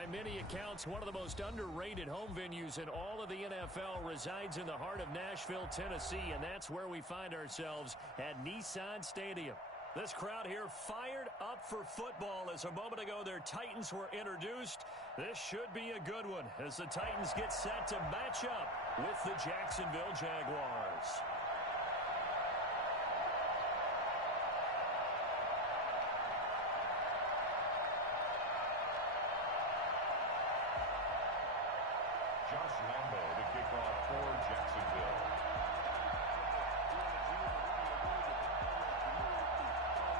By many accounts, one of the most underrated home venues in all of the NFL resides in the heart of Nashville, Tennessee, and that's where we find ourselves at Nissan Stadium. This crowd here fired up for football as a moment ago their Titans were introduced. This should be a good one as the Titans get set to match up with the Jacksonville Jaguars. To kick off for Jacksonville.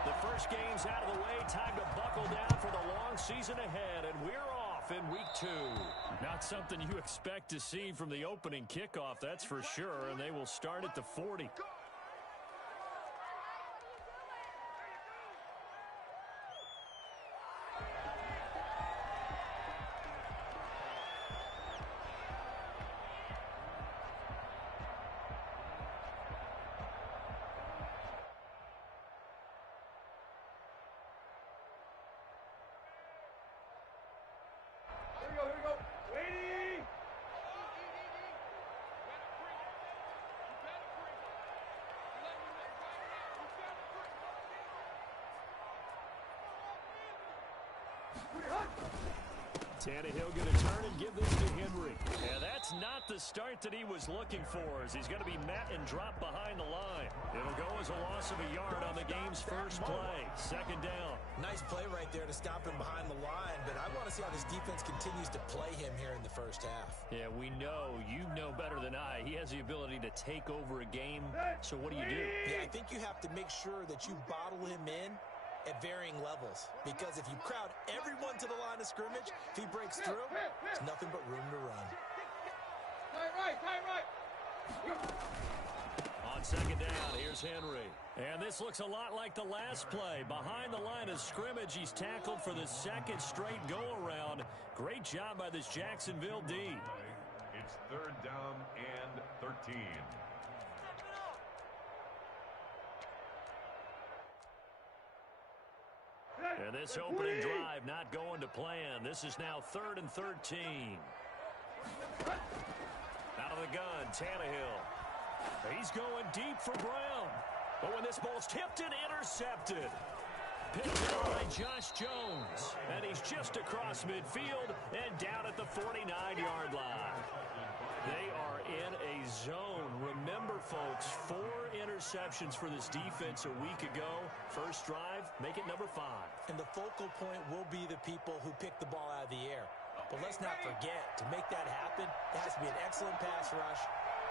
The first game's out of the way. Time to buckle down for the long season ahead, and we're off in week 2. Not something you expect to see from the opening kickoff, that's for sure, and they will start at the 40. Here we go. Waiting! Tannehill going to turn and give this to Henry. And that's not the start that he was looking for, as he's going to be met and dropped behind the line. It'll go as a loss of a yard on the game's first play. Second down. Nice play right there to stop him behind the line, but I want to see how this defense continues to play him here in the first half. Yeah, we know. You know better than I. He has the ability to take over a game. So what do you do? Yeah, I think you have to make sure that you bottle him in at varying levels, because if you crowd everyone to the line of scrimmage, if he breaks through, there's nothing but room to run. Time right. On second down, here's Henry. And this looks a lot like the last play. Behind the line of scrimmage, he's tackled for the second straight go-around. Great job by this Jacksonville D. It's third down and 13. And this opening drive not going to plan. This is now 3rd and 13. Out of the gun, Tannehill. He's going deep for Brown. But when this ball's tipped and intercepted. Picked up by Josh Jones. And he's just across midfield and down at the 49-yard line. They are in a zone. Remember, folks, 4 interceptions for this defense a week ago. First drive, make it number 5. And the focal point will be the people who pick the ball out of the air. But let's not forget, to make that happen, there has to be an excellent pass rush,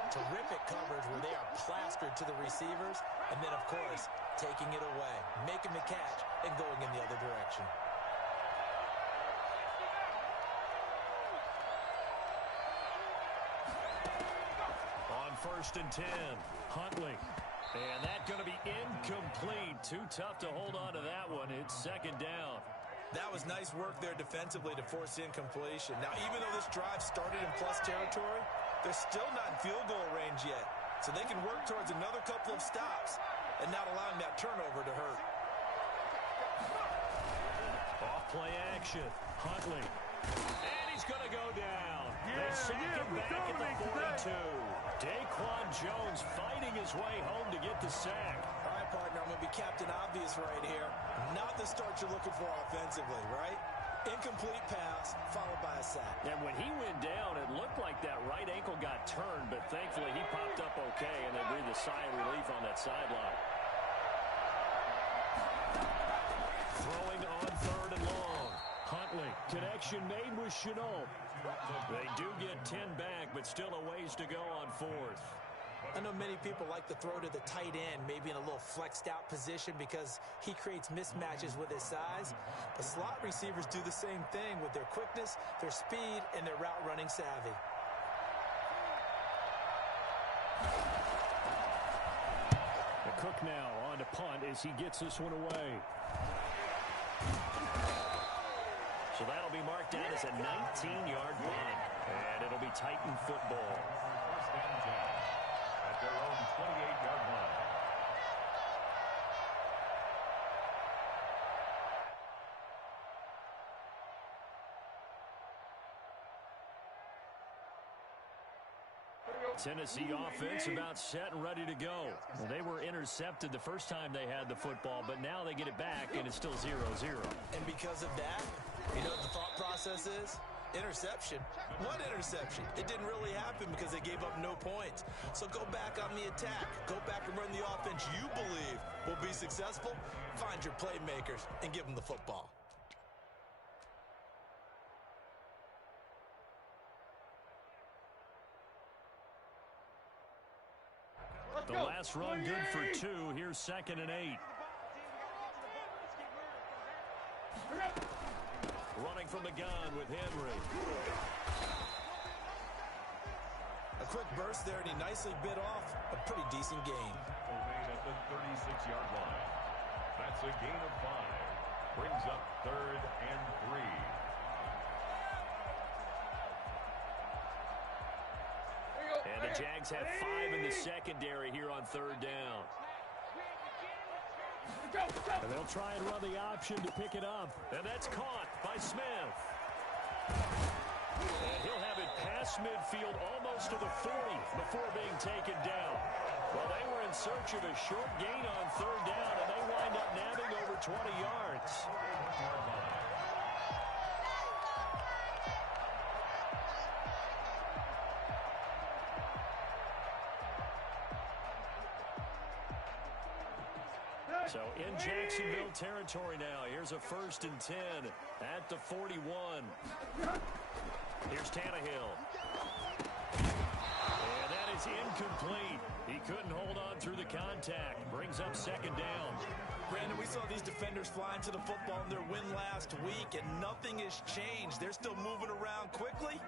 terrific coverage where they are plastered to the receivers, and then, of course, taking it away, making the catch, and going in the other direction. On 1st and 10, Huntley. And that's going to be incomplete. Too tough to hold on to that one. It's second down. That was nice work there defensively to force incompletion. Now, even though this drive started in plus territory, they're still not in field goal range yet. So they can work towards another couple of stops and not allowing that turnover to hurt. Off play action. Huntley. And he's going to go down. They sack him back at the 42. Daquan Jones fighting his way home to get the sack. All right, partner, I'm going to be Captain Obvious right here. Not the start you're looking for offensively, right? Incomplete pass, followed by a sack. And when he went down, it looked like that right ankle got turned, but thankfully he popped up okay, and they breathed a sigh of relief on that sideline. Throwing on 3rd and long. Huntley, connection made with Chenault. They do get 10 back, but still a ways to go on 4th. I know many people like to throw to the tight end, maybe in a little flexed out position because he creates mismatches with his size. But slot receivers do the same thing with their quickness, their speed, and their route running savvy. The Cook now on to punt as he gets this one away. So that'll be marked down as a 19-yard punt. And it'll be Titan football. First and 10 at their own 28-yard line. Tennessee offense about set and ready to go. Well, they were intercepted the first time they had the football, but now they get it back, and it's still 0-0. And because of that, you know what the thought process is? Interception. What interception? It didn't really happen because they gave up no points. So go back on the attack. Go back and run the offense you believe will be successful. Find your playmakers and give them the football. The last run good for 2. Here's 2nd and 8. Running from the gun with Henry. A quick burst there, and he nicely bit off a pretty decent gain. At the 36-yard line. That's a gain of 5. Brings up 3rd and 3. And the Jags have 5 in the secondary here on 3rd down. And they'll try and run the option to pick it up. And that's caught by Smith. And he'll have it past midfield almost to the 40 before being taken down. Well, they were in search of a short gain on 3rd down, and they wind up nabbing over 20 yards. So in Jacksonville territory now. Here's a 1st and 10 at the 41. Here's Tannehill. And that is incomplete. He couldn't hold on through the contact. Brings up 2nd down. Brandon, we saw these defenders flying to the football in their win last week, and nothing has changed. They're still moving around quickly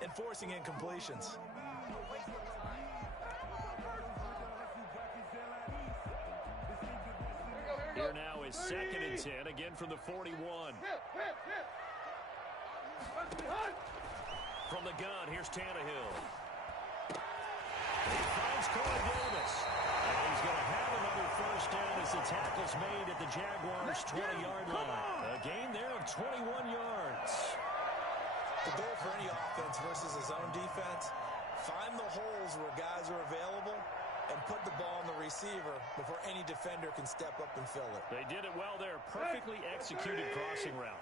and forcing incompletions. Here now is 2nd and 10, again from the 41. From the gun, here's Tannehill. He finds Corey Davis. And he's going to have another 1st down as the tackle's made at the Jaguars' 20-yard line. A gain there of 21 yards. The goal for any offense versus a zone defense, find the holes where guys are available and put the ball on the receiver before any defender can step up and fill it. They did it well there. Perfectly executed crossing route.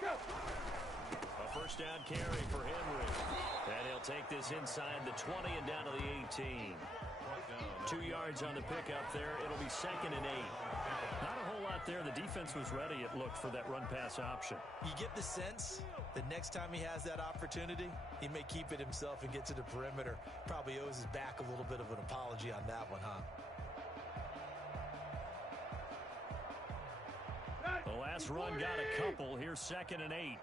A 1st down carry for Henry. And he'll take this inside the 20 and down to the 18. 2 yards on the pickup there. It'll be 2nd and 8. Not a whole lot there. The defense was ready, it looked, for that run-pass option. You get the sense that next time he has that opportunity, he may keep it himself and get to the perimeter. Probably owes his back a little bit of an apology on that one, huh? The last run got a couple. Here's 2nd and 8.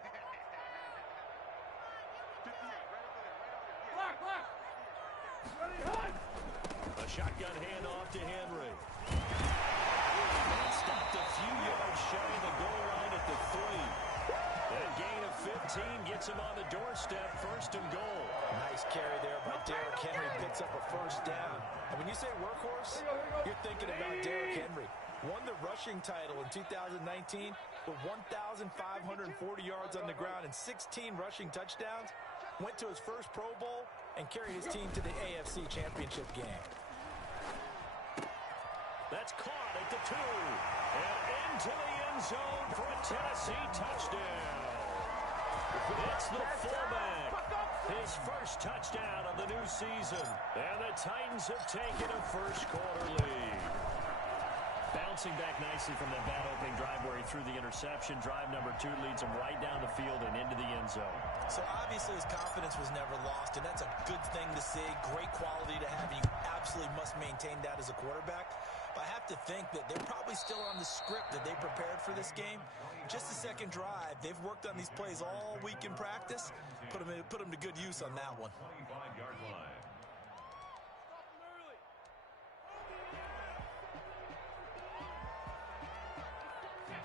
A shotgun handoff to Henry. And stopped a few yards shy of the goal line at the 3. That gain of 15 gets him on the doorstep, 1st and goal. Nice carry there by Derrick Henry. Picks up a 1st down. And when you say workhorse, you're thinking about Derrick Henry. Won the rushing title in 2019 with 1,540 yards on the ground and 16 rushing touchdowns. Went to his first Pro Bowl and carried his team to the AFC Championship game. That's caught at the 2. And into the end zone for a Tennessee touchdown. It's the fullback. His first touchdown of the new season. And the Titans have taken a first-quarter lead. Bouncing back nicely from that bad opening drive where he threw the interception. Drive number 2 leads him right down the field and into the end zone. So obviously his confidence was never lost, and that's a good thing to see. Great quality to have. You absolutely must maintain that as a quarterback. But I have to think that they're probably still on the script that they prepared for this game. Just the second drive. They've worked on these plays all week in practice. Put them to good use on that one. 25-yard line.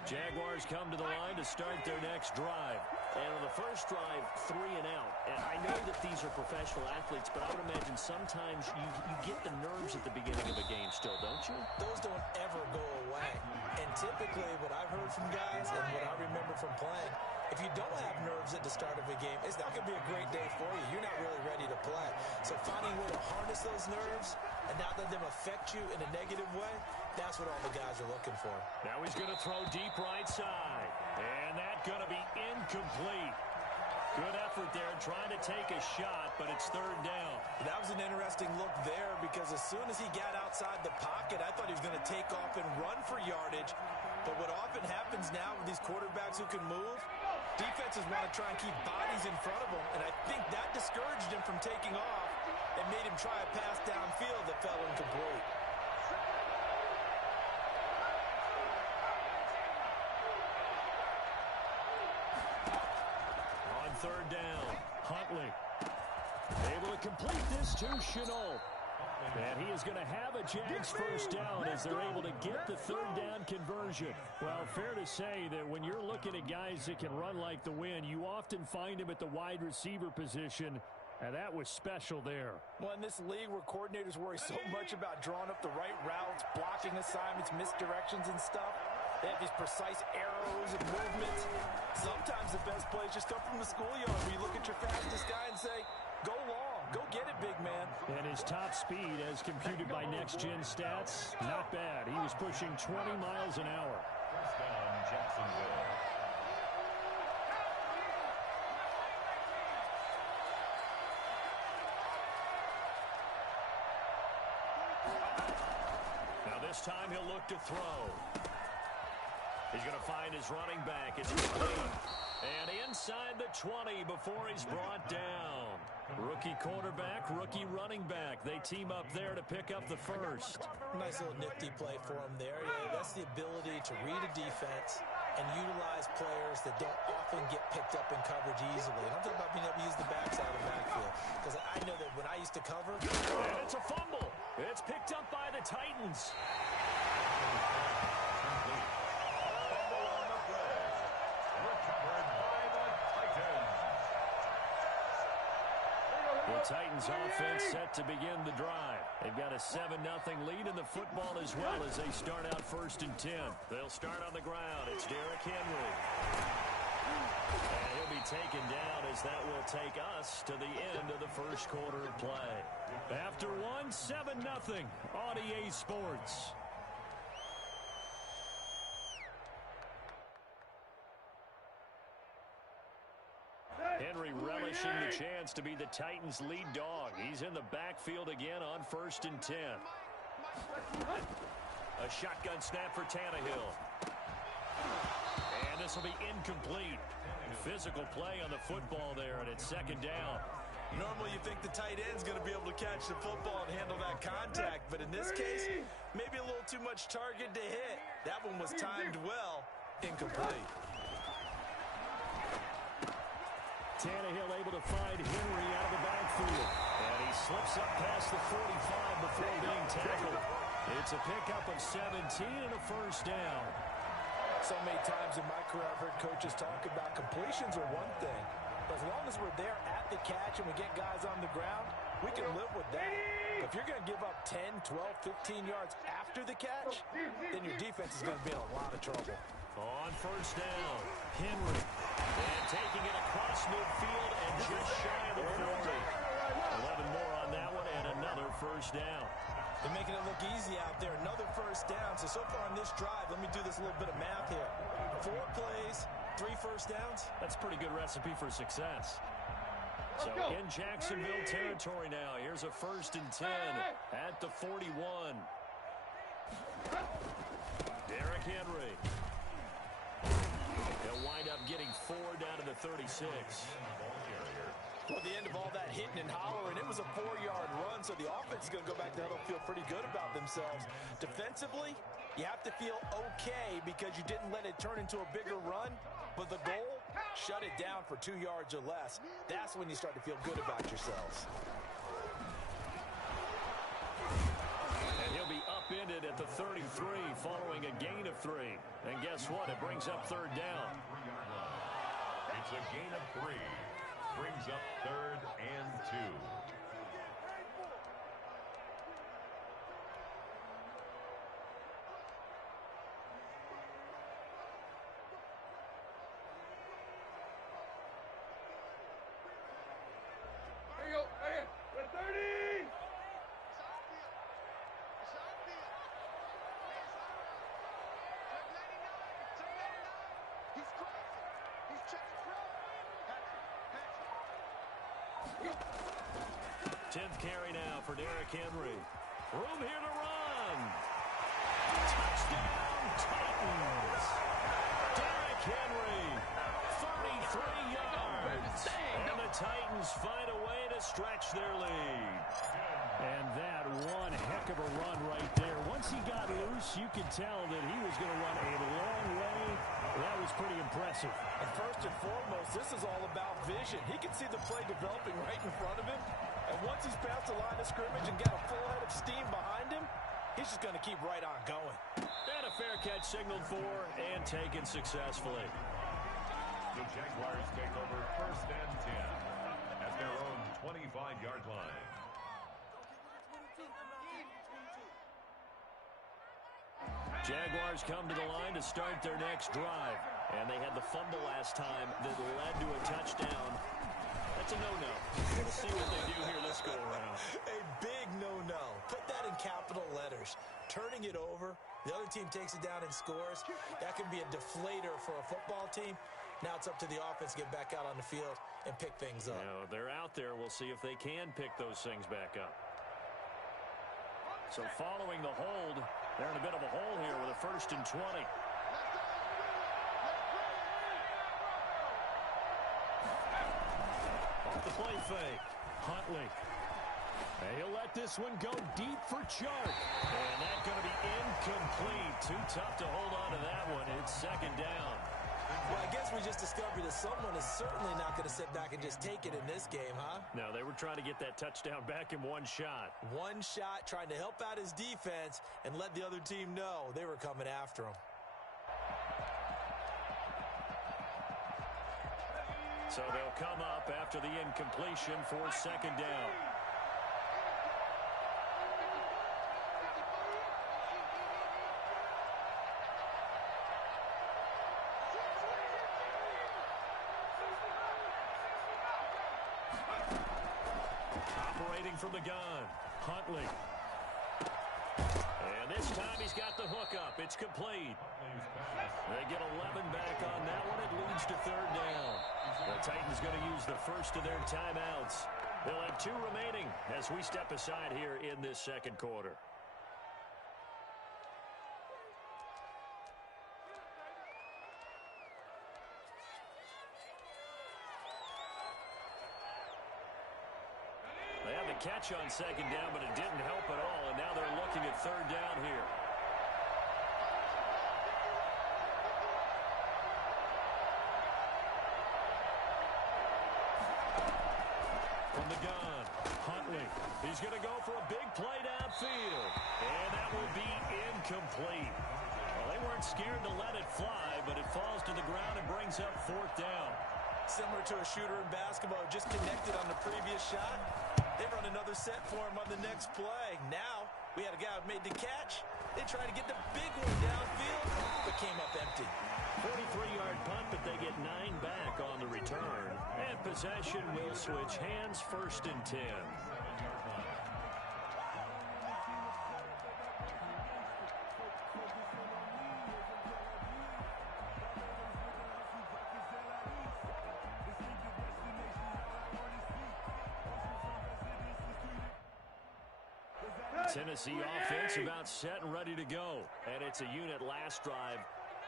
Jaguars come to the line to start their next drive. And on the first drive, 3 and out. And I know that these are professional athletes, but I would imagine sometimes you get the nerves at the beginning of a game still, don't you? Those don't ever go away. And typically what I've heard from guys and what I remember from playing, if you don't have nerves at the start of a game, it's not going to be a great day for you. You're not really ready to play. So finding a way to harness those nerves and not let them affect you in a negative way, that's what all the guys are looking for. Now he's going to throw deep right side. And that's going to be incomplete. Good effort there trying to take a shot, but it's third down. That was an interesting look there because as soon as he got outside the pocket, I thought he was going to take off and run for yardage. But what often happens now with these quarterbacks who can move, defenses want to try and keep bodies in front of them, and I think that discouraged him from taking off and made him try a pass downfield that fell incomplete. Third down, Huntley able to complete this to Chenault. And he is going to have a Jags first down as they're able to get the third down conversion. Well, fair to say that when you're looking at guys that can run like the wind, you often find him at the wide receiver position, and that was special there. Well, in this league where coordinators worry so much about drawing up the right routes, blocking assignments, misdirections and stuff, they have these precise arrows and movements. Sometimes the best plays just come from the schoolyard where you look at your fastest guy and say, go long, go get it, big man. And his top speed, as computed by Next Gen Stats, not bad. He was pushing 20 miles an hour. First down, Jacksonville. Now this time he'll look to throw. He's going to find his running back. It's complete. And inside the 20 before he's brought down. Rookie quarterback, rookie running back. They team up there to pick up the first. Nice little nifty play for him there. Yeah, that's the ability to read a defense and utilize players that don't often get picked up in coverage easily. And I'm talking about being able to use the backside of the backfield. Because I know that when I used to cover... And it's a fumble. It's picked up by the Titans. The Titans offense set to begin the drive. They've got a 7-0 lead in the football as well as they start out 1st and 10. They'll start on the ground. It's Derrick Henry. And he'll be taken down as that will take us to the end of the first quarter of play. After one, 7-0 on EA Sports. Henry relishing the chance to be the Titans' lead dog. He's in the backfield again on 1st and 10. A shotgun snap for Tannehill. And this will be incomplete. Physical play on the football there, and it's 2nd down. Normally you think the tight end's going to be able to catch the football and handle that contact, but in this case, maybe a little too much target to hit. That one was timed well. Incomplete. Tannehill able to find Henry out of the backfield. And he slips up past the 45 before being tackled. It's a pickup of 17 and a first down. So many times in my career I've heard coaches talk about completions are one thing. But as long as we're there at the catch and we get guys on the ground, we can live with that. But if you're going to give up 10, 12, 15 yards after the catch, then your defense is going to be in a lot of trouble. On first down, Henry. And taking it across midfield and just shy of the 40. 11 more on that one and another first down. They're making it look easy out there. Another first down. So far on this drive, let me do this little bit of math here. 4 plays, 3 first downs. That's a pretty good recipe for success. So in Jacksonville territory now. Here's a 1st and 10 at the 41. Derrick Henry. He'll wind up getting 4 down to the 36. Well, at the end of all that hitting and hollering, it was a 4-yard run, so the offense is going to go back there and feel pretty good about themselves. Defensively, you have to feel okay because you didn't let it turn into a bigger run, but the goal, shut it down for 2 yards or less. That's when you start to feel good about yourselves. And he'll be upended at the 33 following a gain of 3. And guess what? It brings up 3rd down. It's a gain of 3. Brings up 3rd and 2. 10th carry now for Derrick Henry. Room here to run. Touchdown, Titans. Derrick Henry, 33 yards. And the Titans find a way to stretch their lead. And that one heck of a run right there. Once he got loose, you could tell that he was going to run a long way. That was pretty impressive. And first and foremost, this is all about vision. He can see the play developing right in front of him. And once he's past the line of scrimmage and got a full head of steam behind him, he's just going to keep right on going. And a fair catch signaled for and taken successfully. The Jaguars take over 1st and 10 at their own 25-yard line. Jaguars come to the line to start their next drive. And they had the fumble last time that led to a touchdown. That's a no-no. We'll see what they do here this go-around. A big no-no. Put that in capital letters. Turning it over, the other team takes it down and scores. That can be a deflator for a football team. Now it's up to the offense to get back out on the field and pick things up. You know, they're out there. We'll see if they can pick those things back up. So following the hold, they're in a bit of a hole here with a 1st and 20. Off the play fake. Huntley. He'll let this one go deep for Chark. And that's going to be incomplete. Too tough to hold on to that one. It's 2nd down. Well, I guess we just discovered that someone is certainly not going to sit back and just take it in this game, huh? No, they were trying to get that touchdown back in one shot. One shot, trying to help out his defense and let the other team know they were coming after him. So they'll come up after the incompletion for 2nd down. Operating from the gun, Huntley. And this time he's got the hook up. It's complete. They get 11 back on that one. It leads to 3rd down. The Titans going to use the first of their timeouts. They'll have 2 remaining as we step aside here in this 2nd quarter. They had the catch on 2nd down, but it didn't help at all, and now they're looking at 3rd down here. From the gun, Huntley. He's going to go for a big play downfield, and that will be incomplete. Well, they weren't scared to let it fly, but it falls to the ground and brings up 4th down. Similar to a shooter in basketball who just connected on the previous shot. They run another set for him on the next play. Now, we had a guy who made the catch. They tried to get the big one downfield, but came up empty. 43-yard punt, but they get 9 back on the return. And possession will switch hands, 1st and 10. Tennessee offense about set and ready to go. And it's a unit last drive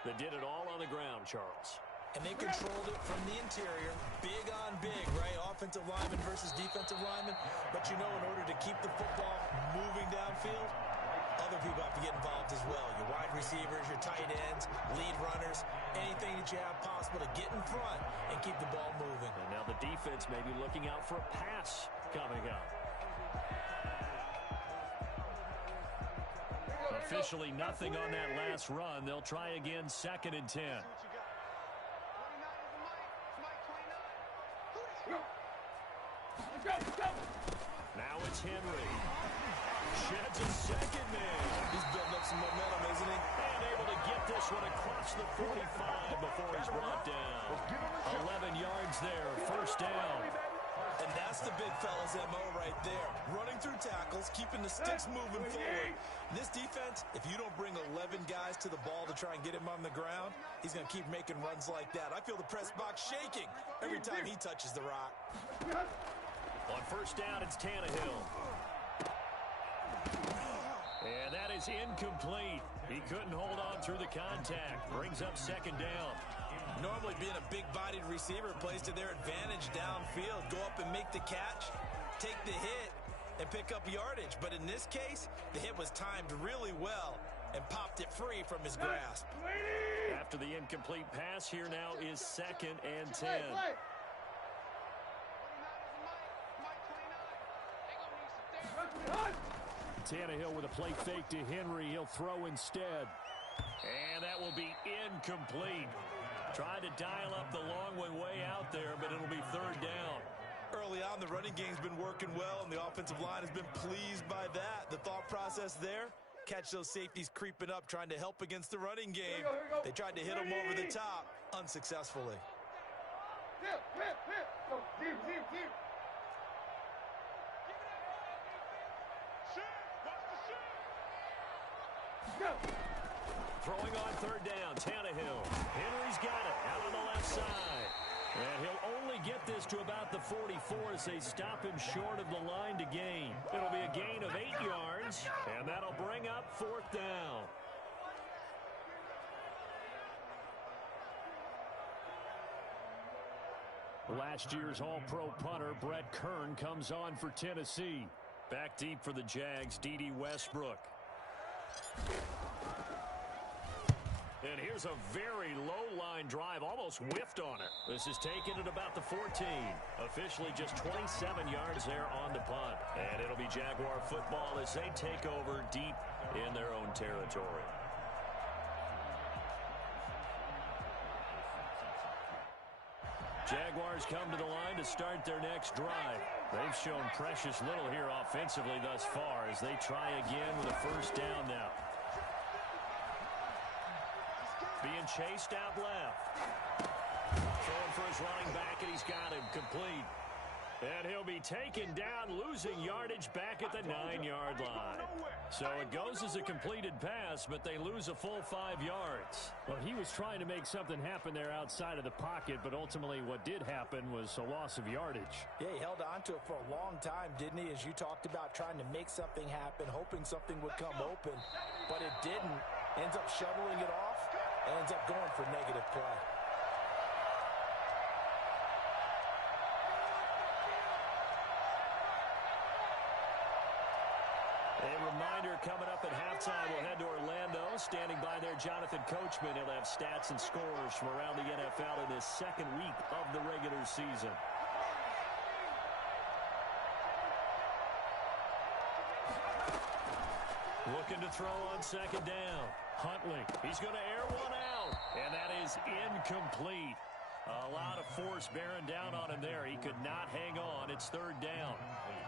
that did it all on the ground, Charles. And they controlled it from the interior. Big on big, right? Offensive lineman versus defensive lineman. But you know, in order to keep the football moving downfield, other people have to get involved as well. Your wide receivers, your tight ends, lead runners, anything that you have possible to get in front and keep the ball moving. And now the defense may be looking out for a pass coming up. Officially nothing on that last run. They'll try again, 2nd and 10. Now it's Henry. Sheds a 2nd man. He's building up some momentum, isn't he? And able to get this one across the 45 before he's brought down. 11 yards there, 1st down. And that's the big fella's MO right there. Running through tackles, keeping the sticks moving forward. This defense, if you don't bring 11 guys to the ball to try and get him on the ground, he's going to keep making runs like that. I feel the press box shaking every time he touches the rock. On first down, it's Tannehill. And that is incomplete. He couldn't hold on through the contact. Brings up second down. Normally being a big-bodied receiver plays to their advantage downfield. Go up and make the catch, take the hit, and pick up yardage. But in this case, the hit was timed really well and popped it free from his grasp. After the incomplete pass, here now is 2nd and 10. Tannehill with a play fake to Henry. He'll throw instead. And that will be incomplete. Tried to dial up the long one way out there, but it'll be 3rd down. Early on, the running game's been working well, and the offensive line has been pleased by that. The thought process there, catch those safeties creeping up, trying to help against the running game. They tried to hit them over the top, unsuccessfully. Throwing on 3rd down, Tannehill. Henry's got it out on the left side. And he'll only get this to about the 44 as they stop him short of the line to gain. It'll be a gain of 8 yards, and that'll bring up 4th down. Last year's All-Pro punter, Brett Kern, comes on for Tennessee. Back deep for the Jags, D.D. Westbrook. And here's a very low-line drive, almost whiffed on it. This is taken at about the 14. Officially just 27 yards there on the punt. And it'll be Jaguar football as they take over deep in their own territory. Jaguars come to the line to start their next drive. They've shown precious little here offensively thus far as they try again with a 1st down now. Being chased out left. Throwing for his running back, and he's got him complete. And he'll be taken down, losing yardage back at the 9-yard line. So it goes as a completed pass, but they lose a full 5 yards. Well, he was trying to make something happen there outside of the pocket, but ultimately what did happen was a loss of yardage. Yeah, he held on to it for a long time, didn't he? As you talked about, trying to make something happen, hoping something would come open, but it didn't. Ends up shoveling it off and ends up going for negative play. A reminder coming up at halftime, we'll head to Orlando. Standing by there, Jonathan Coachman. He'll have stats and scores from around the NFL in his 2nd week of the regular season. Looking to throw on 2nd down. Huntley, he's going to air one out, and that is incomplete. A lot of force bearing down on him there. He could not hang on. It's 3rd down.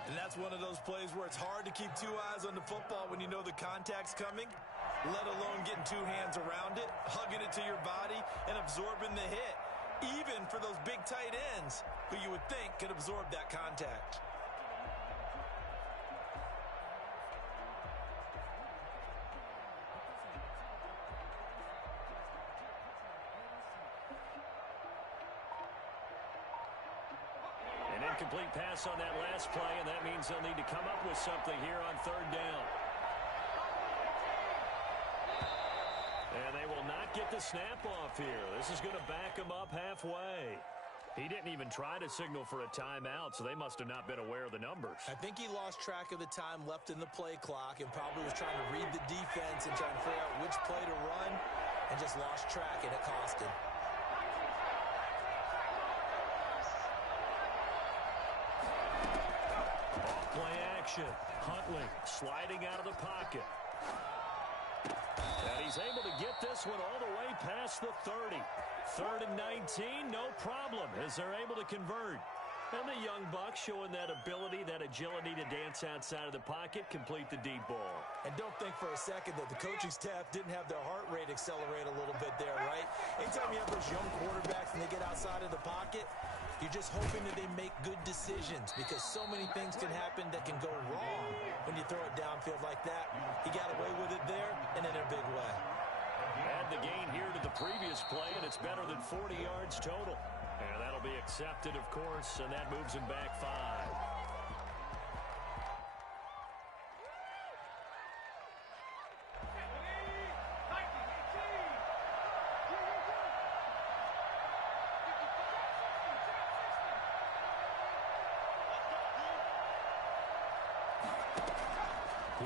And that's one of those plays where it's hard to keep 2 eyes on the football when you know the contact's coming, let alone getting 2 hands around it, hugging it to your body, and absorbing the hit, even for those big tight ends who you would think could absorb that contact. Incomplete pass on that last play, and that means they'll need to come up with something here on 3rd down. And they will not get the snap off here. This is going to back them up halfway. He didn't even try to signal for a timeout, so they must have not been aware of the numbers. I think he lost track of the time left in the play clock and probably was trying to read the defense and trying to figure out which play to run and just lost track, and it cost him. Play action. Huntley sliding out of the pocket. And he's able to get this one all the way past the 30. 3rd and 19, no problem, as they're able to convert. And the young buck showing that ability, that agility to dance outside of the pocket, complete the deep ball. And don't think for a second that the coaching staff didn't have their heart rate accelerate a little bit there, right? Anytime you have those young quarterbacks and they get outside of the pocket, you're just hoping that they make good decisions because so many things can happen that can go wrong when you throw it downfield like that. He got away with it there and in a big way. Add the gain here to the previous play, and it's better than 40 yards total. And that'll be accepted, of course, and that moves him back 5.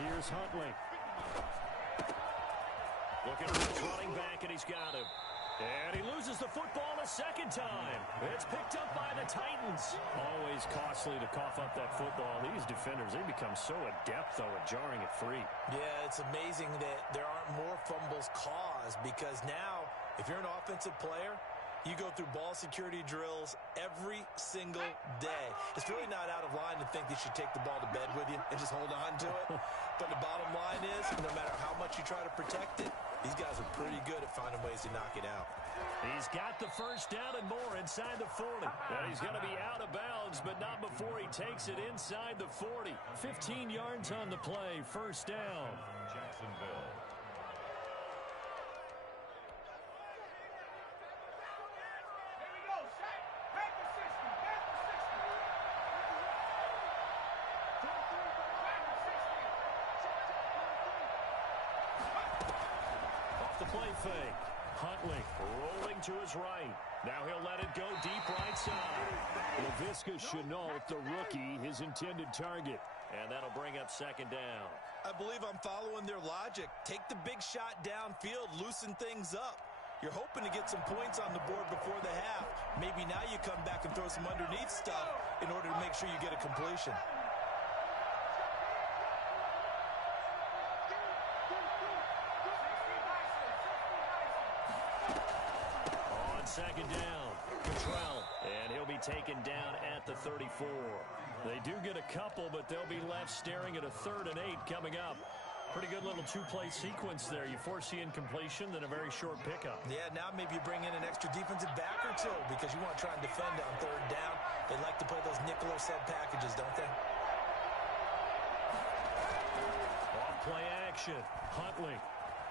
Here's Huntley. Looking for his running back, and he's got him. And he loses the football a second time. It's picked up by the Titans. Always costly to cough up that football. These defenders, they become so adept, though, at jarring it free. Yeah, it's amazing that there aren't more fumbles caused because now, if you're an offensive player, you go through ball security drills every single day. It's really not out of line to think you should take the ball to bed with you and just hold on to it. But the bottom line is, no matter how much you try to protect it, these guys are pretty good at finding ways to knock it out. He's got the first down and more inside the 40. And he's going to be out of bounds, but not before he takes it inside the 40. 15 yards on the play, first down. Jacksonville. Play fake. Huntley rolling to his right. Now he'll let it go deep right side. Laviska Shenault, the rookie, his intended target. And that'll bring up second down. I believe I'm following their logic. Take the big shot downfield, loosen things up. You're hoping to get some points on the board before the half. Maybe now you come back and throw some underneath stuff in order to make sure you get a completion. Second down, Cottrell, and he'll be taken down at the 34. They do get a couple, but they'll be left staring at a 3rd and 8 coming up. Pretty good little two-play sequence there. You force the incompletion, then a very short pickup. Yeah, now maybe you bring in an extra defensive back or two because you want to try and defend on 3rd down. They like to play those nickel or sub packages, don't they? Off play action, Huntley.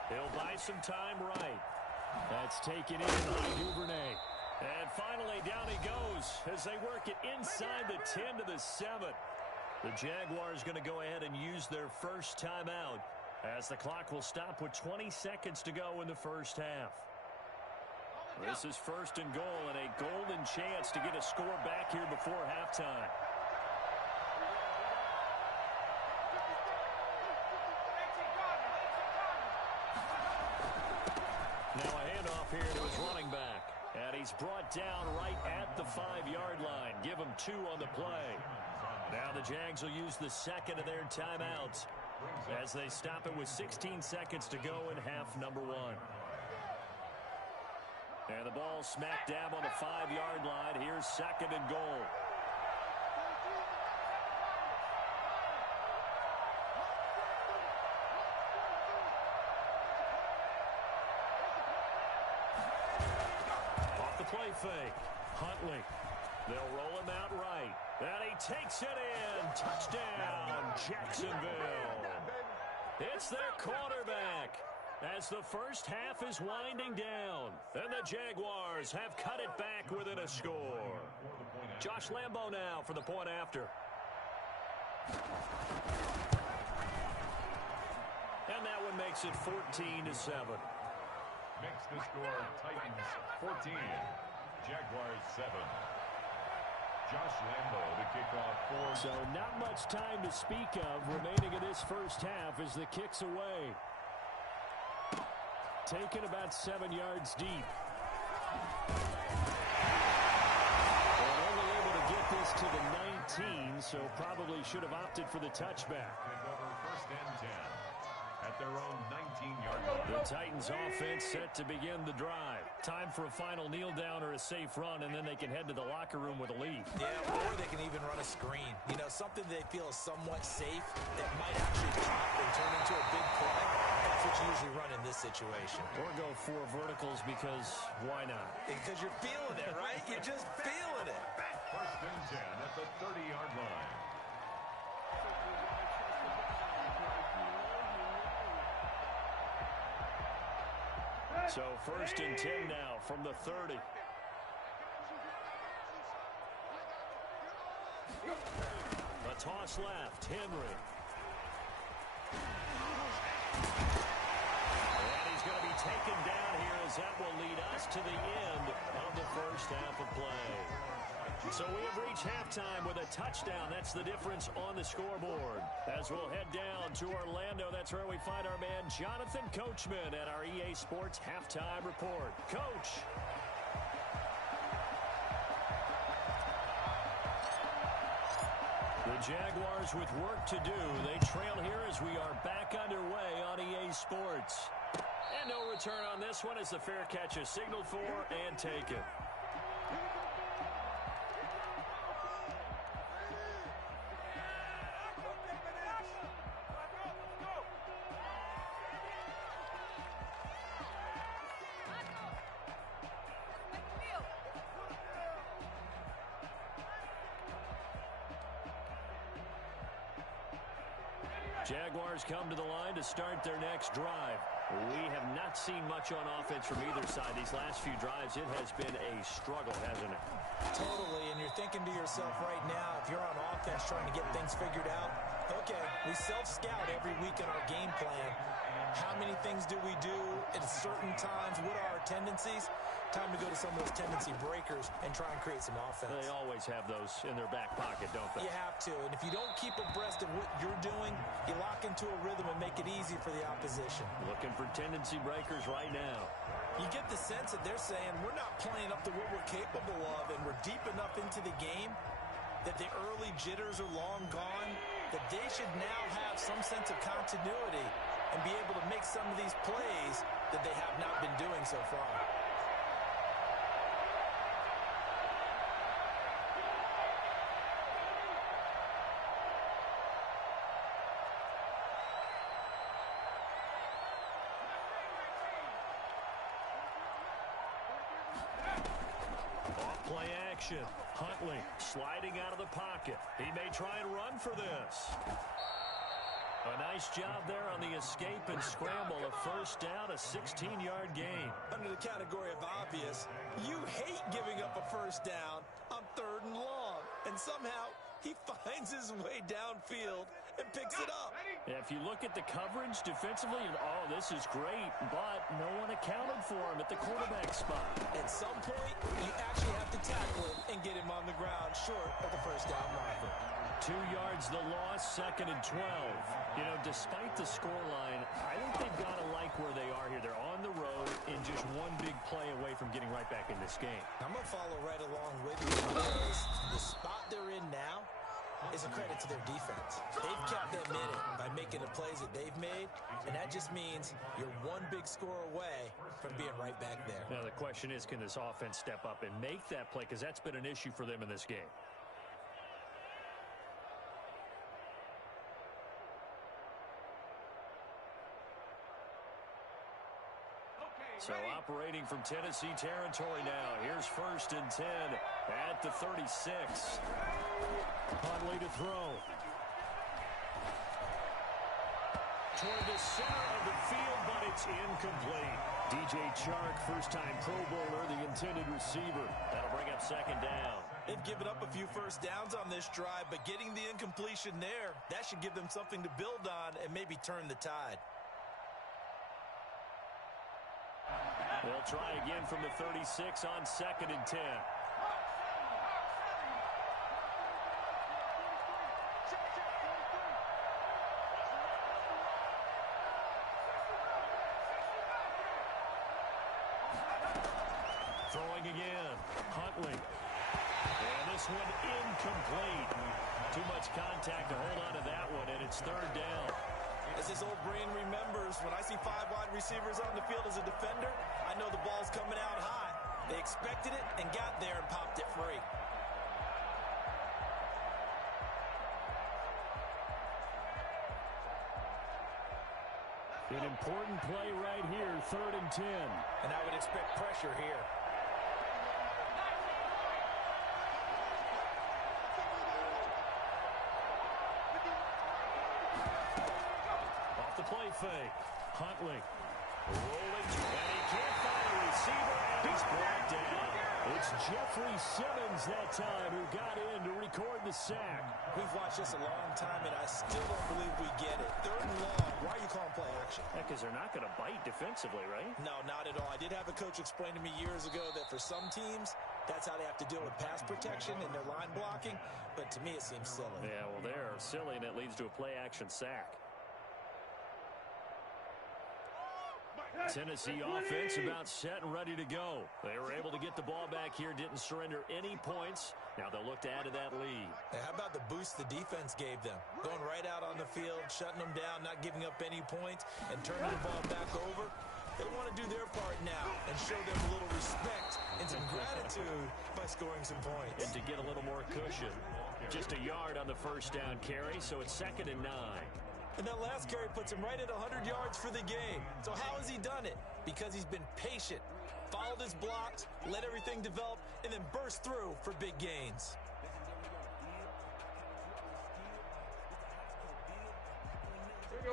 He'll buy some time right. That's taken in by Duvernay. And finally, down he goes as they work it inside the 10 to the 7. The Jaguars going to go ahead and use their first timeout as the clock will stop with 20 seconds to go in the first half. This is 1st and goal and a golden chance to get a score back here before halftime. Now a handoff here to his running back. And he's brought down right at the 5-yard line. Give him 2 on the play. Now the Jags will use the second of their timeouts as they stop it with 16 seconds to go in half number 1. And the ball smack dab on the 5-yard line. Here's 2nd and goal. Play fake. Huntley. They'll roll him out right. And he takes it in. Touchdown, Jacksonville. It's their quarterback as the first half is winding down. And the Jaguars have cut it back within a score. Josh Lambo now for the point after. And that one makes it 14-7. Makes the score Titans 14, Jaguars 7. Josh Lambo to kick off for. So not much time to speak of remaining in this first half as the kick's away. Taken about 7 yards deep. And only able to get this to the 19, so probably should have opted for the touchback. And over 1st and 10. At their own 19-yard line. The Titans offense set to begin the drive. Time for a final kneel down or a safe run, and then they can head to the locker room with a lead. Yeah, or they can even run a screen. You know, something they feel is somewhat safe that might actually pop and turn into a big play. That's what you usually run in this situation. Or go 4 verticals because why not? Because you're feeling it, right? You're just feeling it. 1st and 10 at the 30-yard line. So 1st and 10 now from the 30. A toss left, Henry. And he's going to be taken down here as that will lead us to the end of the first half of play. So we have reached halftime with a touchdown. That's the difference on the scoreboard. As we'll head down to Orlando, that's where we find our man Jonathan Coachman at our EA Sports Halftime Report. Coach. The Jaguars with work to do. They trail here as we are back underway on EA Sports. And no return on this one as the fair catch is signaled for and taken. Jaguars come to the line to start their next drive. We have not seen much on offense from either side. These last few drives, it has been a struggle, hasn't it? Totally, and you're thinking to yourself right now, if you're on offense trying to get things figured out, okay, we self-scout every week in our game plan. How many things do we do at certain times? What are our tendencies? Time to go to some of those tendency breakers and try and create some offense. They always have those in their back pocket, don't they? You have to, and if you don't keep abreast of what you're doing, you lock into a rhythm and make it easy for the opposition. Looking for tendency breakers right now. You get the sense that they're saying we're not playing up to what we're capable of, and we're deep enough into the game that the early jitters are long gone, that they should now have some sense of continuity and be able to make some of these plays that they have not been doing so far. Off-play action. Huntley sliding out of the pocket. He may try and run for this. A nice job there on the escape and scramble. A first down, a 16-yard gain. Under the category of obvious, you hate giving up a first down on 3rd and long. And somehow he finds his way downfield and picks it up. If you look at the coverage defensively, oh, this is great, but no one accounted for him at the quarterback spot. At some point, you actually have to tackle him and get him on the ground short of the first down marker. 2 yards the loss, 2nd and 12. You know, despite the scoreline, I think they've got to like where they are here. They're on the road in just one big play away from getting right back in this game. I'm going to follow right along with you because the spot they're in now is a credit to their defense. They've kept them in it by making the plays that they've made, and that just means you're one big score away from being right back there. Now, the question is, can this offense step up and make that play? Because that's been an issue for them in this game. So operating from Tennessee territory now. Here's 1st and 10 at the 36. Huntley to throw. Toward the center of the field, but it's incomplete. DJ Chark, first-time Pro Bowler, the intended receiver. That'll bring up 2nd down. They've given up a few first downs on this drive, but getting the incompletion there, that should give them something to build on and maybe turn the tide. They'll try again from the 36 on 2nd and 10. Throwing again. Huntley. And this one incomplete. Too much contact to hold on to that one, and it's 3rd down. As this old brain remembers, when I see 5 wide receivers on the field as a defender, I know the ball's coming out high. They expected it and got there and popped it free. An important play right here, 3rd and 10. And I would expect pressure here. Play fake. Huntley rolling, and he can't find a receiver, and he's brought down. It's Jeffrey Simmons that time who got in to record the sack. We've watched this a long time, and I still don't believe we get it. 3rd and long. Why are you calling play action? Because they're not going to bite defensively, right? No, not at all. I did have a coach explain to me years ago that for some teams, That's how they have to deal with pass protection and their line blocking. But to me, it seems silly. Yeah, well, they're silly, and it leads to a play-action sack. Tennessee offense about set and ready to go. They were able to get the ball back here, didn't surrender any points. Now they'll look to add to that lead. How about the boost the defense gave them? Going right out on the field, shutting them down, not giving up any points, and turning the ball back over. They want to do their part now and show them a little respect and some gratitude by scoring some points. And to get a little more cushion. Just a yard on the first down carry, so it's 2nd and 9. And that last carry puts him right at 100 yards for the game. So how has he done it? Because he's been patient, followed his blocks, let everything develop, and then burst through for big gains.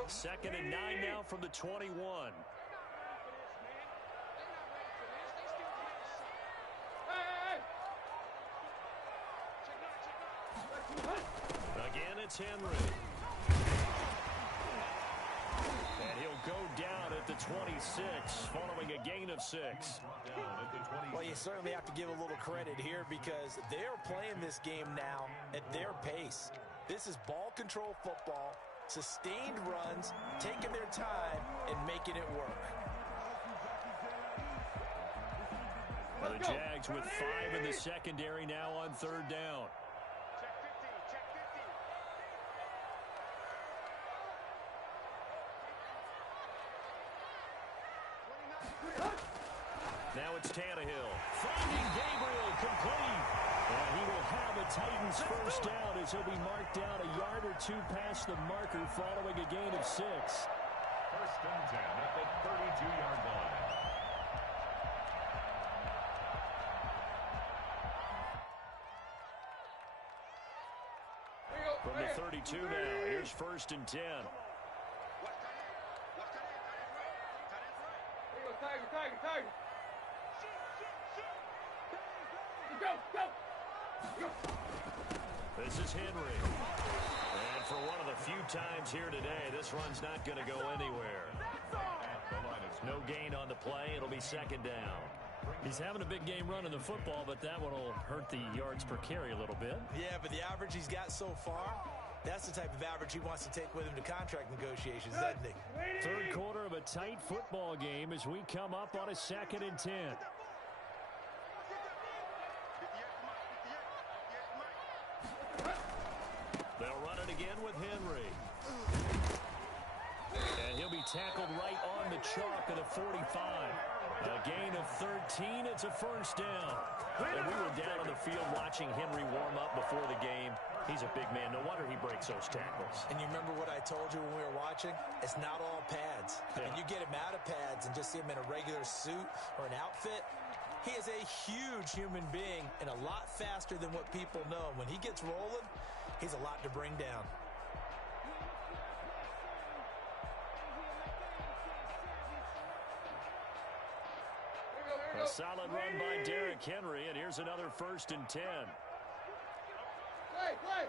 Second and 9 now from the 21. Again, it's Henry. And he'll go down at the 26, following a gain of 6. Well, you certainly have to give a little credit here because they're playing this game now at their pace. This is ball control football, sustained runs, taking their time, and making it work. Well, the Jags with 5 in the secondary now on 3rd down. Now it's Tannehill. Finding Gabriel complete. And he will have a Titans first down as he'll be marked down a yard or 2 past the marker following a gain of 6. 1st and 10 at the 32-yard line. From the 32 now, here's 1st and 10. Tiger. Go. This is Henry. And for one of the few times here today, this run's not going to go anywhere. No gain on the play. It'll be 2nd down. He's having a big game running the football, but that one will hurt the yards per carry a little bit. Yeah, but the average he's got so far, that's the type of average he wants to take with him to contract negotiations, doesn't he? 3rd quarter of a tight football game as we come up on a 2nd and 10. They'll run it again with Henry. And he'll be tackled right on the chalk of the 45. A gain of 13. It's a first down. And we were down on the field watching Henry warm up before the game. He's a big man. No wonder he breaks those tackles. And you remember what I told you when we were watching? It's not all pads. Yeah. And you get him out of pads and just see him in a regular suit or an outfit. He is a huge human being and a lot faster than what people know. When he gets rolling, he's a lot to bring down. A solid run by Derrick Henry, and here's another 1st and 10. Play.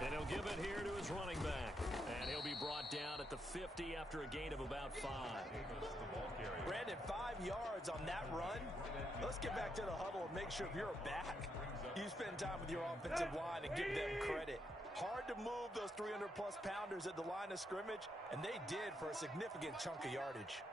And he'll give it here to his running back. And he'll be brought down at the 50 after a gain of about 5. Brandon, 5 yards on that run. Let's get back to the huddle and make sure if you're a back, you spend time with your offensive line and give them credit. Hard to move those 300-plus pounders at the line of scrimmage, and they did for a significant chunk of yardage.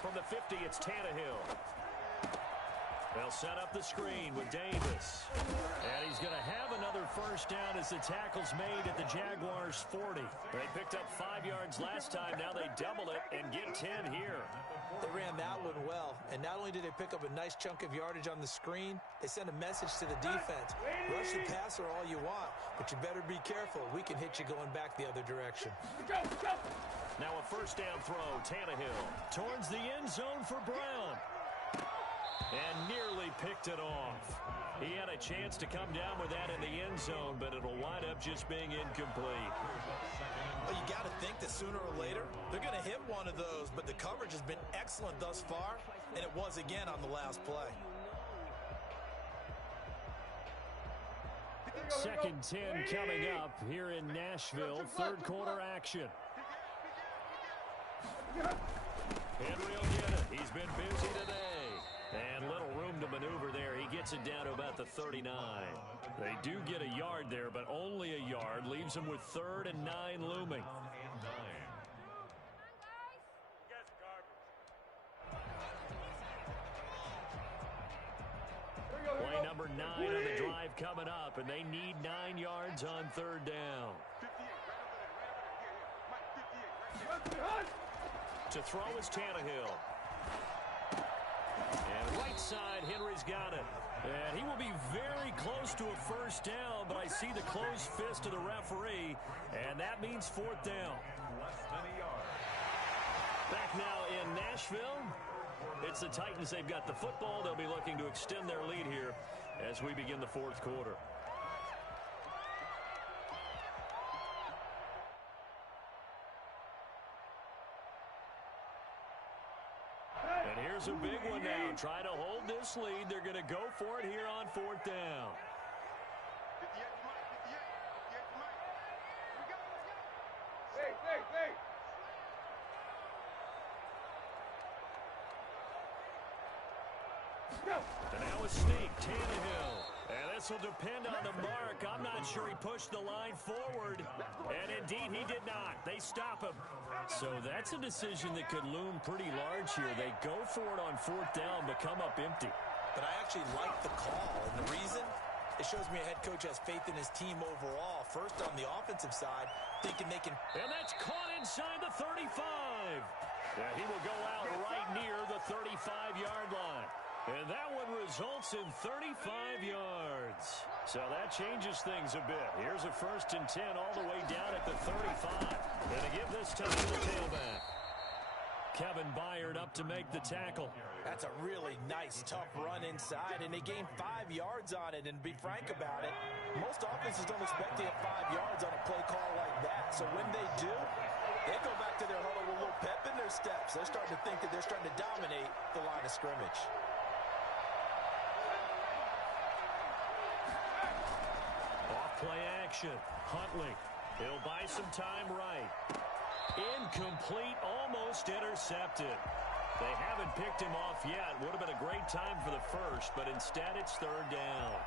From the 50, it's Tannehill. They'll set up the screen with Davis. And he's going to have another first down as the tackle's made at the Jaguars' 40. They picked up 5 yards last time. Now they double it and get 10 here. They ran that one well, and not only did they pick up a nice chunk of yardage on the screen, they sent a message to the defense. Rush the passer all you want, but you better be careful. We can hit you going back the other direction. Now a first down throw, Tannehill towards the end zone for Brown. And nearly picked it off. He had a chance to come down with that in the end zone, but it'll wind up just being incomplete. Well, you got to think that sooner or later, they're going to hit one of those, but the coverage has been excellent thus far. and it was again on the last play. Second 10 coming up here in Nashville. Third quarter action. Henry will get it. He's been busy today. And little room to maneuver there. He gets it down to about the 39. They do get a yard there, but only a yard. Leaves them with 3rd and 9 looming. Play number 9 on the drive coming up, and they need 9 yards on 3rd down. To throw is Tannehill. And right side, Henry's got it. And he will be very close to a first down, but I see the closed fist of the referee, and that means 4th down. Back now in Nashville. It's the Titans. They've got the football. They'll be looking to extend their lead here as we begin the 4th quarter. And here's a big one now. Try to hold this lead. They're going to go for it here on 4th down. And now a sneak, Tannehill. And this will depend on the mark. I'm not sure he pushed the line forward. And indeed, he did not. They stop him. So that's a decision that could loom pretty large here. They go for it on 4th down, but come up empty. But I actually like the call. And the reason? It shows me a head coach has faith in his team overall. First on the offensive side, thinking they can... And that's caught inside the 35. Yeah, he will go out right near the 35-yard line. And that one results in 35 yards. So that changes things a bit. Here's a 1st and 10 all the way down at the 35. And to give this time to the tailback. Kevin Byard up to make the tackle. That's a really nice, tough run inside, and they gained 5 yards on it. And to be frank about it, most offenses don't expect to get 5 yards on a play call like that. So when they do, they go back to their huddle with a little pep in their steps. They're starting to think that they're starting to dominate the line of scrimmage. Play action. Huntley. He'll buy some time right. Incomplete, almost intercepted. They haven't picked him off yet. Would have been a great time for the first, but instead it's 3rd down.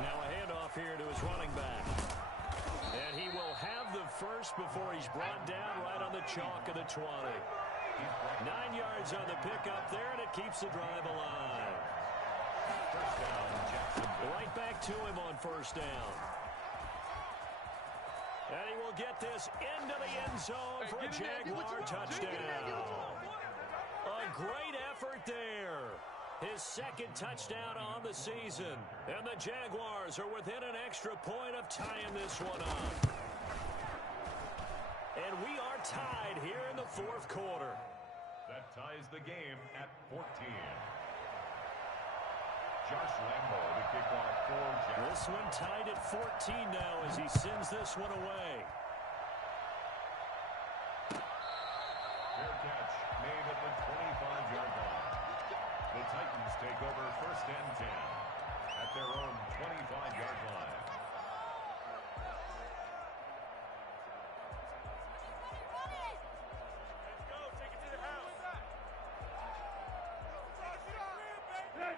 Now a handoff here to his running back. And he will have the first before he's brought down right on the chalk of the 20. 9 yards on the pickup there, and it keeps the drive alive. Right back to him on 1st down. And he will get this into the end zone for a Jaguar touchdown. A great effort there. His 2nd touchdown on the season. And the Jaguars are within an extra point of tying this one up. And we are tied here in the 4th quarter. That ties the game at 14. Josh Lambo to kick off for Jaguars. This one tied at 14 now as he sends this one away. Fair catch made at the 25-yard line. The Titans take over 1st and 10 at their own 25-yard line.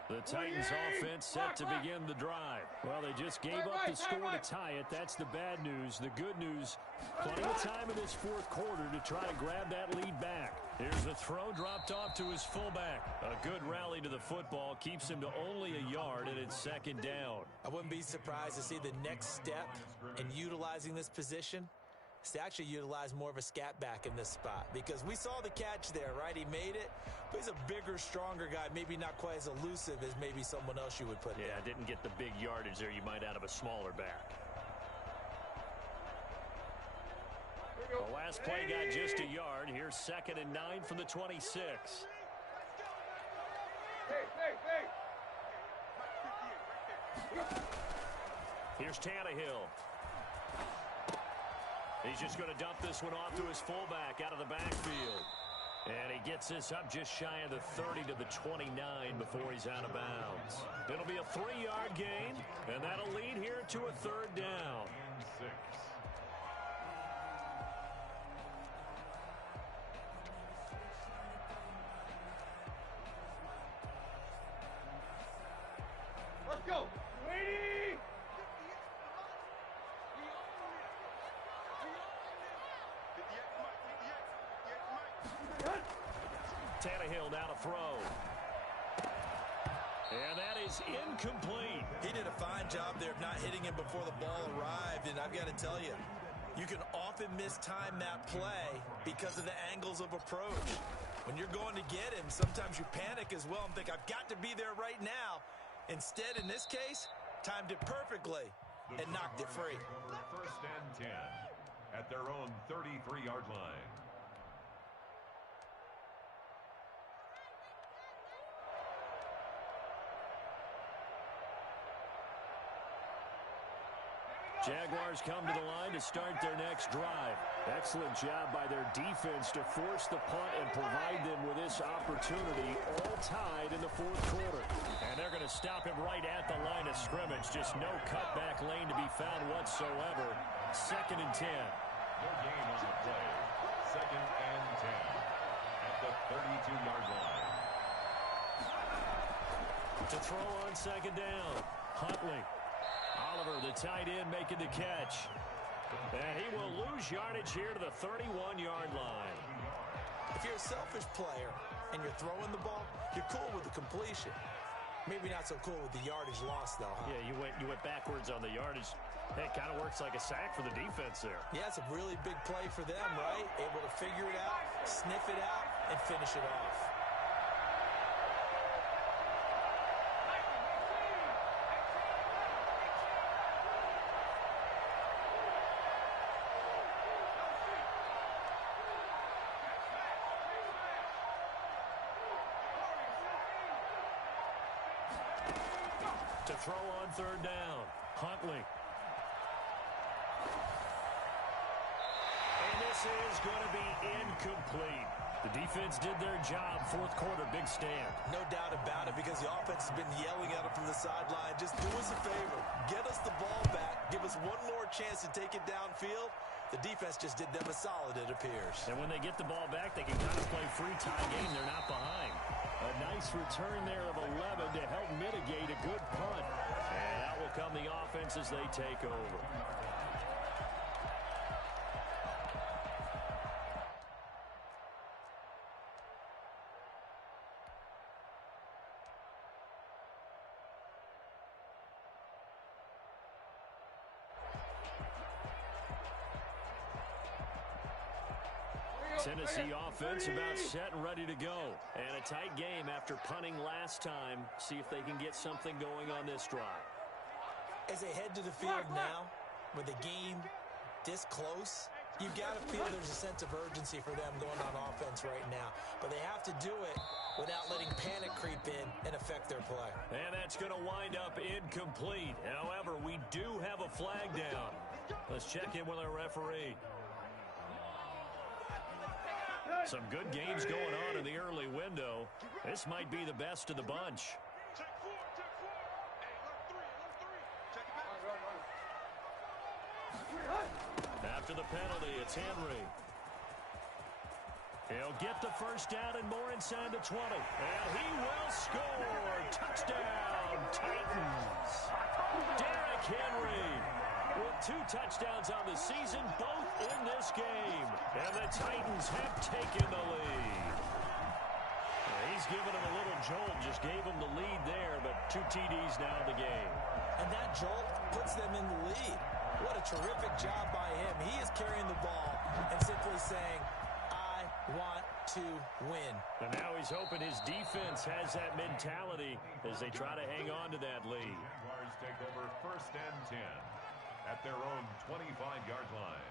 The Titans offense set to begin the drive. Well, they just gave up the score to tie it. That's the bad news. The good news, plenty of time in this 4th quarter to try to grab that lead back. Here's a throw dropped off to his fullback. A good rally to the football keeps him to only a yard, and it's 2nd down. I wouldn't be surprised to see the next step in utilizing this position is to actually utilize more of a scat back in this spot, because we saw the catch there, right? He made it, but he's a bigger, stronger guy, maybe not quite as elusive as maybe someone else you would put Yeah, didn't get the big yardage there you might out of a smaller back. The last play got just a yard. Here's 2nd and 9 from the 26. Here's Tannehill. He's just going to dump this one off to his fullback out of the backfield. And he gets this up just shy of the 30 to the 29 before he's out of bounds. It'll be a 3-yard gain, and that'll lead here to a third down. And 6. Let's go. 80. Tannehill now to throw. And that is incomplete. He did a fine job there of not hitting him before the ball arrived, and I've got to tell you, you can often mistime that play because of the angles of approach. When you're going to get him, sometimes you panic as well and think, I've got to be there right now. Instead, in this case, timed it perfectly and knocked it free. First and 10 at their own 33-yard line. Jaguars come to the line to start their next drive. Excellent job by their defense to force the punt and provide them with this opportunity, all tied in the fourth quarter. And they're going to stop him right at the line of scrimmage. Just no cutback lane to be found whatsoever. 2nd and 10. No gain on the play. 2nd and 10 at the 32-yard line. To throw on 2nd down. Huntley. Oliver, the tight end, making the catch. And he will lose yardage here to the 31-yard line. If you're a selfish player and you're throwing the ball, you're cool with the completion. Maybe not so cool with the yardage loss, though, huh? Yeah, you went backwards on the yardage. It kind of works like a sack for the defense there. Yeah, it's a really big play for them, right? Able to figure it out, sniff it out, and finish it off. To throw on 3rd down. Huntley. And this is going to be incomplete. The defense did their job. 4th quarter, big stand. No doubt about it, because the offense has been yelling at him from the sideline. Just do us a favor. Get us the ball back. Give us one more chance to take it downfield. The defense just did them a solid, it appears. And when they get the ball back, they can kind of play free tie game. They're not behind. A nice return there of 11 to help mitigate a good punt. And out will come the offense as they take over. Tennessee offense about set and ready to go. And a tight game after punting last time. See if they can get something going on this drive. As they head to the field now, with the game this close, you've got to feel there's a sense of urgency for them going on offense right now. But they have to do it without letting panic creep in and affect their play. And that's going to wind up incomplete. However, we do have a flag down. Let's check in with our referee. Some good games going on in the early window. This might be the best of the bunch. After the penalty, it's Henry. He'll get the first down and more inside the 20. And he will score. Touchdown, Titans. Derrick Henry with 2 touchdowns on the season, both in this game. And the Titans have taken the lead. He's given him a little jolt, just gave him the lead there, but 2 TDs now in the game. And that jolt puts them in the lead. What a terrific job by him. He is carrying the ball and simply saying, I want to win. And now he's hoping his defense has that mentality as they try to hang on to that lead. Jaguars take over 1st and 10 at their own 25-yard line.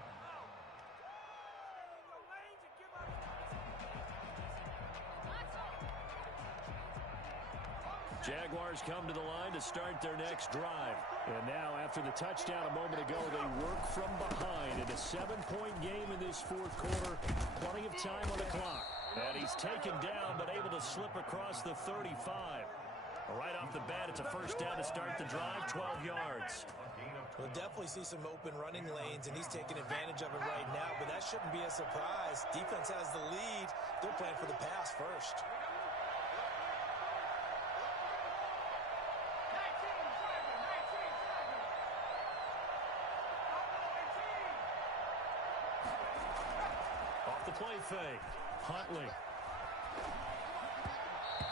Jaguars come to the line to start their next drive. And now, after the touchdown a moment ago, they work from behind in a 7-point game in this fourth quarter. Plenty of time on the clock. And he's taken down, but able to slip across the 35. Right off the bat, it's a first down to start the drive, 12 yards. We'll definitely see some open running lanes, and he's taking advantage of it right now, but that shouldn't be a surprise. Defense has the lead. They're playing for the pass first. Off the play fake, Huntley.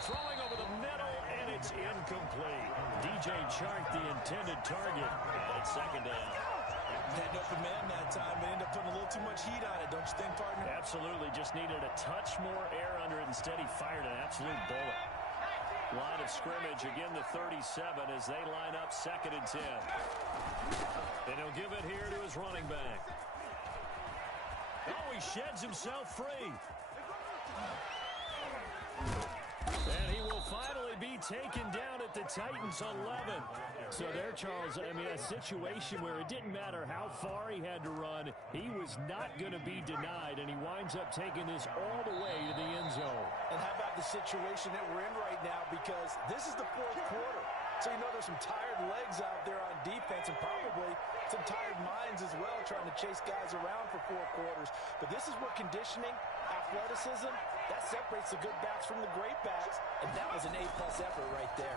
Throwing over the middle, and it's incomplete. DJ Chark, the intended target, and it's second down. Had an open man that time, but ended up putting a little too much heat on it, don't you think, partner? Absolutely, just needed a touch more air under it. Instead, he fired an absolute bullet. Line of scrimmage, again the 37 as they line up 2nd and 10. And he'll give it here to his running back. Oh, he sheds himself free. And he will finally be taken down at the Titans 11. So there, Charles, I mean, a situation where it didn't matter how far he had to run, he was not going to be denied, and he winds up taking this all the way to the end zone. And how about the situation that we're in right now? Because this is the fourth quarter. So you know there's some tired legs out there on defense and probably some tired minds as well trying to chase guys around for 4 quarters. But this is where conditioning, athleticism, that separates the good backs from the great backs. And that was an A-plus effort right there.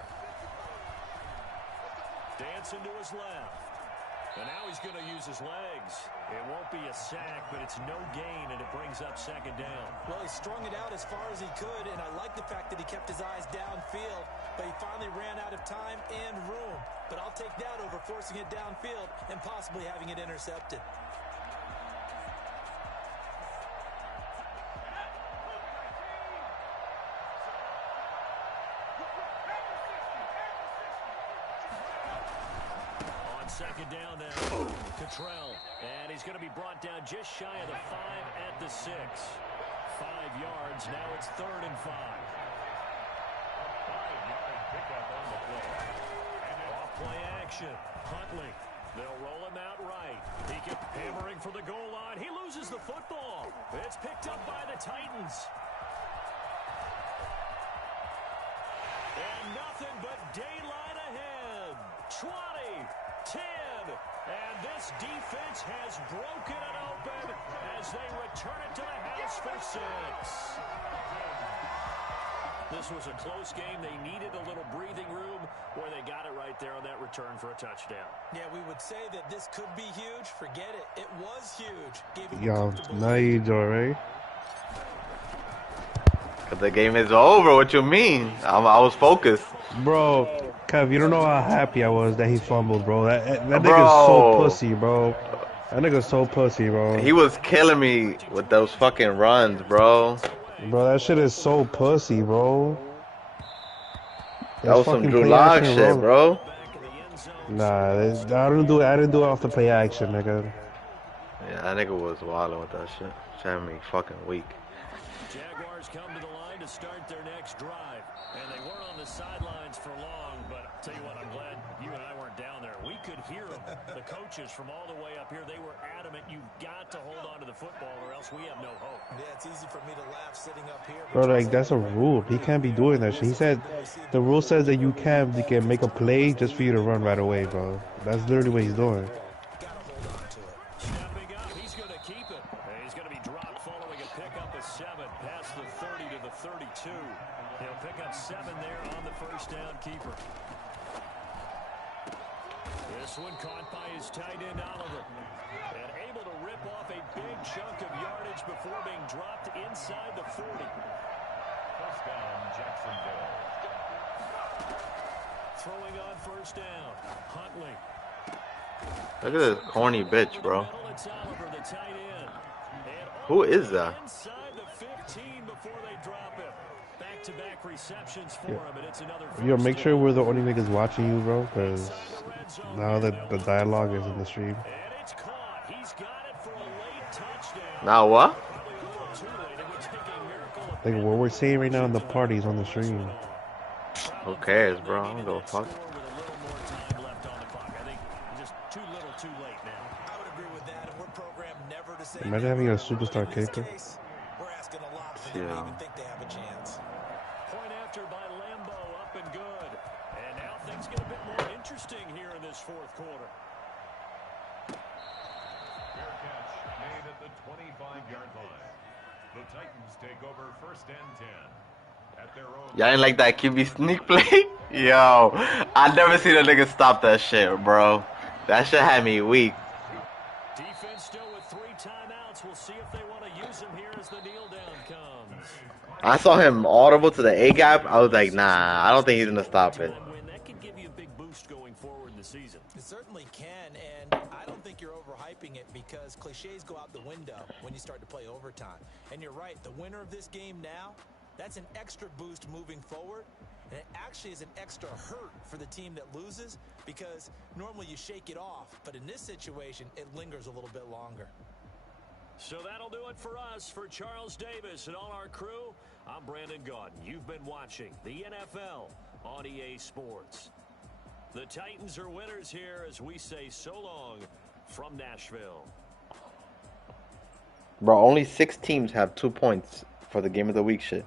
Dancing to his left. And now he's going to use his legs. It won't be a sack, but it's no gain, and it brings up 2nd down. Well, he strung it out as far as he could, and I like the fact that he kept his eyes downfield, but he finally ran out of time and room. But I'll take that over forcing it downfield and possibly having it intercepted. Second down now, Cottrell, and he's going to be brought down just shy of the 5 at the 6. 5 yards, now it's 3rd and 5. 5-yard pickup on the play. Off play action, Huntley. They'll roll him out right. He kept hammering for the goal line. He loses the football. It's picked up by the Titans. And nothing but daylight ahead. 20. 10, and this defense has broken it open as they return it to the house for 6. This was a close game. They needed a little breathing room where they got it right there on that return for a touchdown. Yeah, we would say that this could be huge. Forget it. It was huge. Yo, now you do it, right? The game is over. What you mean? I was focused. Bro, Kev, you don't know how happy I was that he fumbled, bro. That nigga's so pussy, bro. That nigga's so pussy, bro. He was killing me with those fucking runs, bro. Bro, that shit is so pussy, bro. That was some Drew Lock shit, bro. Nah, I didn't do it off the play action, nigga. Yeah, that nigga was wilding with that shit. Having me fucking weak. Jaguars come to the line to start their next drive. And they weren't on the sidelines for long, but I'll tell you what, I'm glad you and I weren't down there. We could hear them, the coaches from all the way up here. They were adamant, you've got to hold on to the football or else we have no hope. Yeah, it's easy for me to laugh sitting up here. Bro, like, that's a rule. He can't be doing that shit. He said the rule says that you can make a play just for you to run right away, bro. That's literally what he's doing. Stepping up, he's going to keep it. He's going to be dropped following a pickup of 7 past the 30 to the 32. He'll pick up 7 there on the first down keeper. This one caught by his tight end, Oliver. And able to rip off a big chunk of yardage before being dropped inside the 40. First down, Jacksonville. Throwing on first down, Huntley. Look at this corny bitch, bro. Who is that? Inside the 15 before they drop him. Back-to-back receptions for him, and it's another. Yo, make sure we're the only niggas watching you, bro, because now that the dialogue is in the stream. Now what? Like what we're saying right now in the parties on the stream. Who cares, bro? I don't give a fuck. With a little more time left on the clock. I think just too little, too late now. I would agree with that, and we're programmed never to say Imagine having a superstar kicker. We're asking a lot for them to even think they have a chance. Point after by Lambo, up and good. And now things get a bit more interesting here in this fourth quarter. Fair catch made at the 25-yard line. The Titans take over first and 10. At their own. Y'all ain't like that QB sneak play? Yo, I never seen a nigga stop that shit, bro. That shit had me weak. Defense still with 3 timeouts. We'll see if they want to use him here as the kneel down comes. I saw him audible to the A gap. I was like, nah, I don't think he's gonna stop it. That could give you a big boost going forward in the season. It certainly can, and I don't think you're overhyping it because cliches go out the window when you start to play overtime. And you're right, the winner of this game now, that's an extra boost moving forward, and it actually is an extra hurt for the team that loses because normally you shake it off, but in this situation, it lingers a little bit longer. So that'll do it for us. For Charles Davis and all our crew, I'm Brandon Gaudin. You've been watching the NFL on EA Sports. The Titans are winners here as we say so long from Nashville. Bro, only 6 teams have 2 points for the game of the week shit.